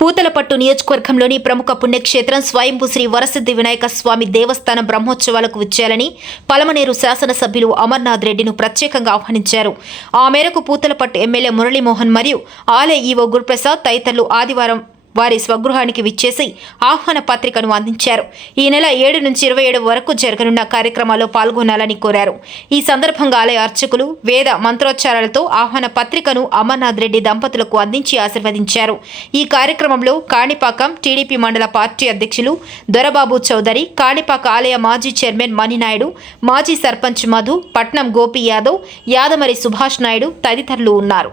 పూతలపట్టు నియోజకవర్గంలోని ప్రముఖ పుణ్యక్షేత్రం స్వయంభూ శ్రీ వరసిద్ధి వినాయక స్వామి దేవస్థానం బ్రహ్మోత్సవాలకు విచ్చేయాలని పలమనేరు శాసనసభ్యులు అమర్నాథ్ రెడ్డిను ప్రత్యేకంగా ఆహ్వానించారు. ఆ మేరకు పూతలపట్టు ఎమ్మెల్యే మురళీమోహన్ మరియు ఆలయ ఈవో గురుప్రసాద్ తదితరులు ఆదివారం వారి స్వగృహానికి విచ్చేసి ఆహ్వాన పత్రికను అందించారు. ఈ నెల ఏడు నుంచి ఇరవై ఏడు వరకు జరగనున్న కార్యక్రమాల్లో పాల్గొనాలని కోరారు. ఈ సందర్భంగా ఆలయ అర్చకులు వేద మంత్రోచ్చారాలతో ఆహ్వాన పత్రికను అమర్నాథ్ రెడ్డి దంపతులకు అందించి ఆశీర్వదించారు. ఈ కార్యక్రమంలో కాణిపాకం టీడీపీ మండల పార్టీ అధ్యక్షులు దొరబాబు చౌదరి కాణిపాక ఆలయ మాజీ చైర్మన్ మణినాయుడు మాజీ సర్పంచ్ మధు పట్నం గోపి యాదవ్ యాదమరి సుభాష్ నాయుడు తదితరులు ఉన్నారు.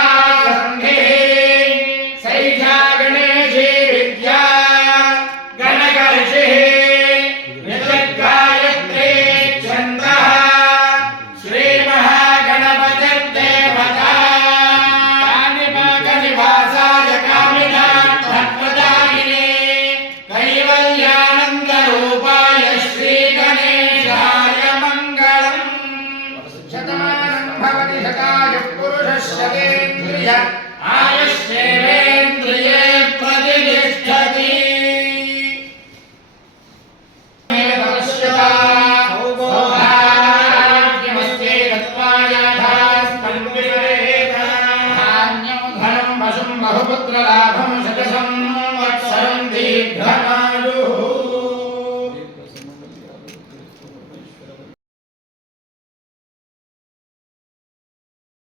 శతమానం భవతి శతాయ పురుషశతేంద్రియ ఆయుష్యేవేంద్రియే ప్రతిష్టతి బహుపుత్రలాభం శతసం వత్సరం దీర్ఘమా